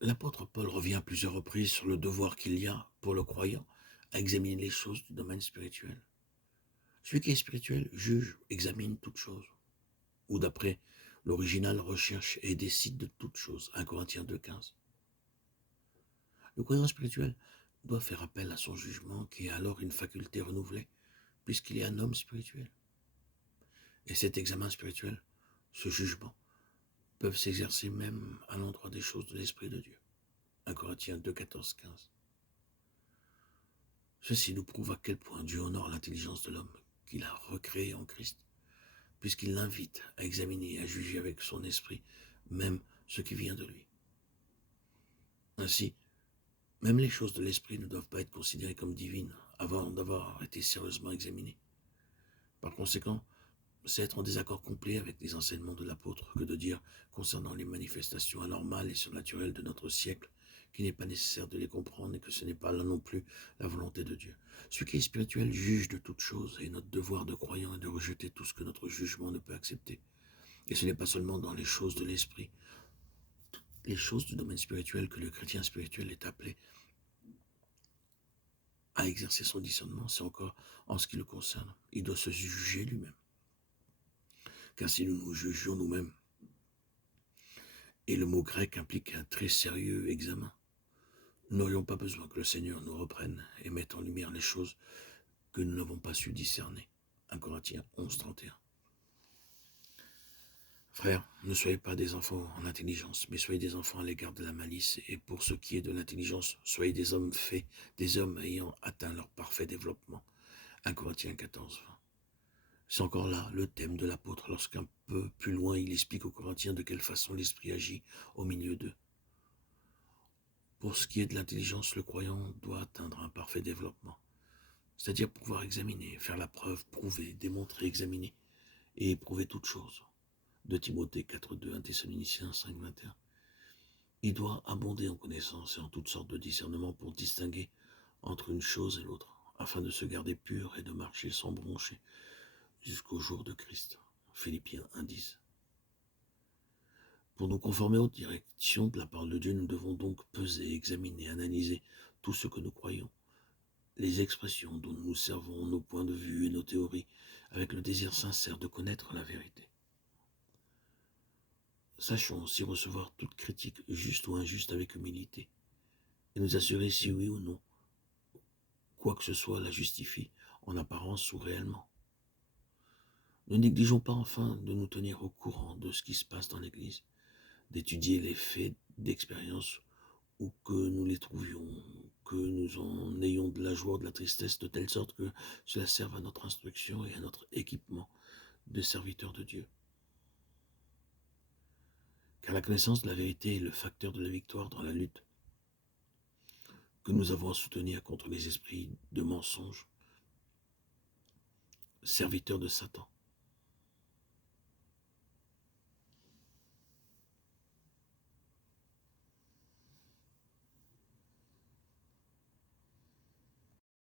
L'apôtre Paul revient à plusieurs reprises sur le devoir qu'il y a pour le croyant à examiner les choses du domaine spirituel. Celui qui est spirituel juge, examine toutes choses, ou d'après l'original recherche et décide de toutes choses. 1 Corinthiens 2,15. Le croyant spirituel doit faire appel à son jugement qui est alors une faculté renouvelée puisqu'il est un homme spirituel. Et cet examen spirituel, ce jugement, peuvent s'exercer même à l'endroit des choses de l'Esprit de Dieu. 1 Corinthiens 2, 14, 15. Ceci nous prouve à quel point Dieu honore l'intelligence de l'homme qu'il a recréé en Christ, puisqu'il l'invite à examiner et à juger avec son esprit même ce qui vient de lui. Ainsi, même les choses de l'esprit ne doivent pas être considérées comme divines avant d'avoir été sérieusement examinées. Par conséquent, c'est être en désaccord complet avec les enseignements de l'apôtre que de dire concernant les manifestations anormales et surnaturelles de notre siècle qu'il n'est pas nécessaire de les comprendre et que ce n'est pas là non plus la volonté de Dieu. Celui qui est spirituel juge de toutes choses et notre devoir de croyant est de rejeter tout ce que notre jugement ne peut accepter. Et ce n'est pas seulement dans les choses de l'esprit, les choses du domaine spirituel que le chrétien spirituel est appelé à exercer son discernement, c'est encore en ce qui le concerne. Il doit se juger lui-même. Car si nous nous jugions nous-mêmes, et le mot grec implique un très sérieux examen, nous n'aurions pas besoin que le Seigneur nous reprenne et mette en lumière les choses que nous n'avons pas su discerner. 1 Corinthiens 11, 31. Frères, ne soyez pas des enfants en intelligence, mais soyez des enfants à l'égard de la malice, et pour ce qui est de l'intelligence, soyez des hommes faits, des hommes ayant atteint leur parfait développement. 1 Corinthiens 14, 20. C'est encore là le thème de l'apôtre, lorsqu'un peu plus loin il explique aux Corinthiens de quelle façon l'Esprit agit au milieu d'eux. Pour ce qui est de l'intelligence, le croyant doit atteindre un parfait développement, c'est-à-dire pouvoir examiner, faire la preuve, prouver, démontrer, examiner et éprouver toutes choses. 2 Timothée 4.2, 1 Thessaloniciens 5.21. Il doit abonder en connaissances et en toutes sortes de discernements pour distinguer entre une chose et l'autre, afin de se garder pur et de marcher sans broncher jusqu'au jour de Christ. Philippiens 1.10. Pour nous conformer aux directions de la parole de Dieu, nous devons donc peser, examiner, analyser tout ce que nous croyons, les expressions dont nous servons, nos points de vue et nos théories, avec le désir sincère de connaître la vérité. Sachons aussi recevoir toute critique, juste ou injuste, avec humilité, et nous assurer si oui ou non, quoi que ce soit la justifie, en apparence ou réellement. Ne négligeons pas enfin de nous tenir au courant de ce qui se passe dans l'Église, d'étudier les faits d'expérience ou que nous les trouvions, que nous en ayons de la joie ou de la tristesse, de telle sorte que cela serve à notre instruction et à notre équipement de serviteurs de Dieu. Car la connaissance de la vérité est le facteur de la victoire dans la lutte que nous avons à soutenir contre les esprits de mensonges, serviteurs de Satan.